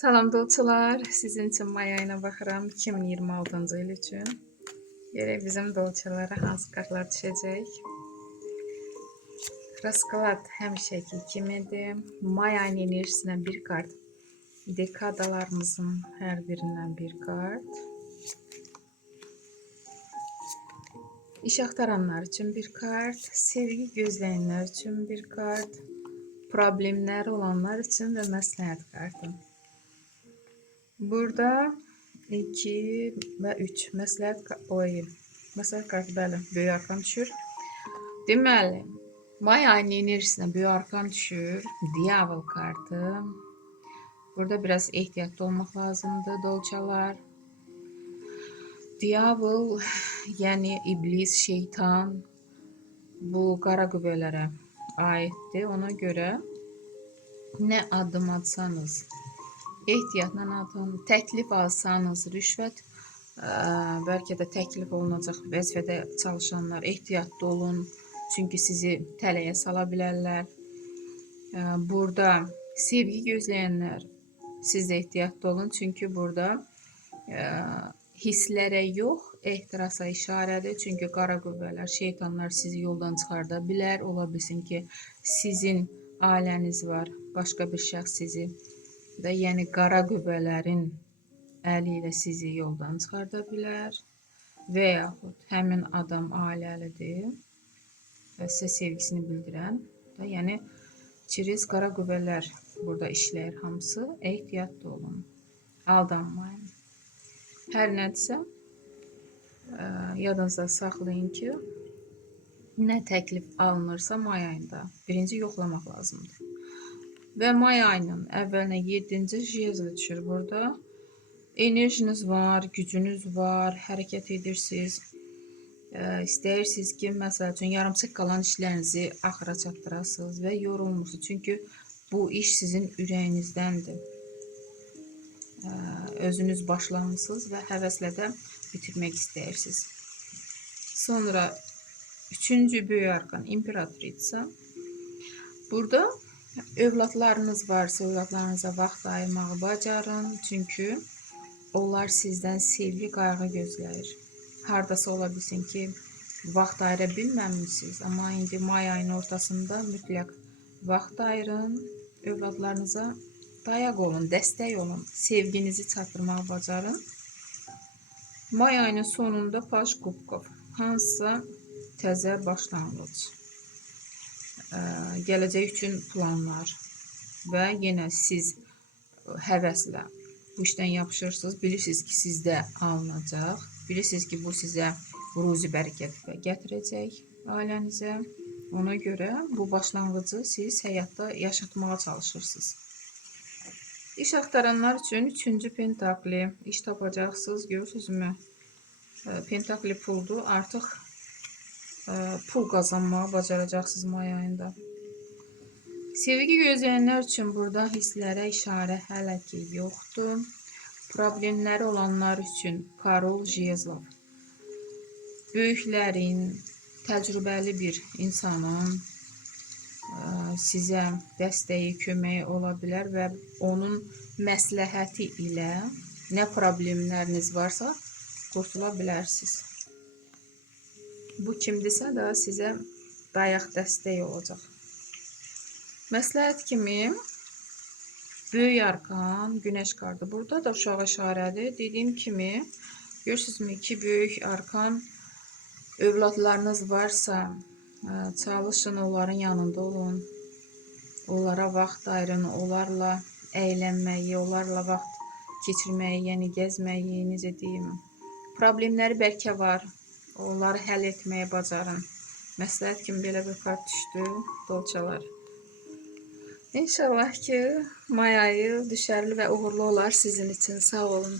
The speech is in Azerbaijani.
Salam dolçalar, sizin için may ayına baxıram 2026-cı il üçün. Görək bizim dolçalara hansı kartlar düşəcək. Rasklad həmişəki kimidir. May ayının enerjisinə bir kart. Dekadalarımızın hər birindən bir kart. İş axtaranlar üçün bir kart. Sevgi gözləyənlər üçün bir kart. Problemləri olanlar üçün və məsləhət kartı. Burada 2 və 3 məsləhət kartı bəli, böyük arkan düşür. Deməli, may ayının enerjisinə böyük arkan düşür. Diavol kartı. Burada biraz ehtiyatlı olmaq lazımdır dolçalar. Diavol, yəni iblis, şeytan bu qara qüvvələrə aiddir. Ona görə nə addım atsanız ehtiyatla atın. Təklif alsanız, rüşvət, bəlkə də təklif olunacaq vəzifədə çalışanlar ehtiyatlı olun. Çünki sizi tələyə sala bilərlər. Burada sevgi gözləyənlər siz də ehtiyatlı olun. Çünki burada hisslərə yox, ehtirasa işarədir. Çünki qara qüvvələr, şeytanlar sizi yoldan çıxarda bilər. Ola bilsin ki, sizin ailəniz var, başqa bir şəxs sizi və yəni qara qüvvələrin əli ilə sizi yoldan çıxarda bilər və yaxud həmin adam ailəlidir və sizə sevgisini bildirən və yəni çiriz qara qüvvələr burada işləyir hamısı. Ehtiyatlı olun, aldanmayın. Hər nədirsə yadınızda saxlayın ki, nə təklif alınırsa may ayında birinci yoxlamaq lazımdır. Və may ayının əvvəlinə 7-ci jezl düşür burada. Enerjiniz var, gücünüz var, hərəkət edirsiniz. İstəyirsiniz ki, məsəl üçün yarımçıq qalan işlərinizi axıra çatdırasınız və yorulmursunuz. Çünki bu iş sizin ürəyinizdəndir. Özünüz başlamısınız və həvəslə də bitirmək istəyirsiniz. Sonra 3-cü böyük arkan imperatrica. Burada övladlarınız varsa, övladlarınıza vaxt ayırmağı bacarın. Çünki onlar sizdən sevgi, qayğı gözləyir. Hardasa ola bilsin ki, vaxt ayıra bilməmişsiniz. Amma indi may ayının ortasında mütləq vaxt ayırın. Övladlarınıza dayaq olun, dəstək olun. Sevginizi çatdırmağı bacarın. May ayının sonunda Paj Kubkov. Hansısa təzə başlanğıc. Gələcək üçün planlar və yenə siz həvəslə bu işdən yapışırsınız. Bilirsiniz ki, sizdə alınacaq. Bilirsiniz ki, bu sizə ruzi bərəkət gətirəcək ailənizə. Ona görə bu başlanğıcı siz həyatda yaşatmağa çalışırsınız. İş axtaranlar üçün 3-cü pentakli iş tapacaqsınız. Görürsünüzmü? Pentakli puldur. Artıq pul qazanmağı bacaracaqsınız may ayında. Sevgi gözləyənlər üçün burada hisslərə işarə hələ ki yoxdur. Problemləri olanlar üçün Karol Jezlov. Böyüklərin, təcrübəli bir insanın sizə dəstəyi, köməyi ola bilər və onun məsləhəti ilə nə problemləriniz varsa qurtula bilərsiniz. Bu kimdirsə də sizə dayaq, dəstək olacaq. Məsləhət kimi böyük arkan, günəş kartı. Burada da uşağa işarədir. Dediyim kimi, görürsünüzmü ki, böyük arkan övladlarınız varsa çalışın, onların yanında olun. Onlara vaxt ayırın, onlarla əylənməyi, onlarla vaxt keçirməyi, yəni gəzməyi, necə deyim. Problemləri bəlkə var. Onları həll etməyə bacarın. Məsləhət kimi belə bir kart düşdü, dolçalar. İnşallah ki, may ayı düşərli və uğurlu olar sizin üçün. Sağ olun.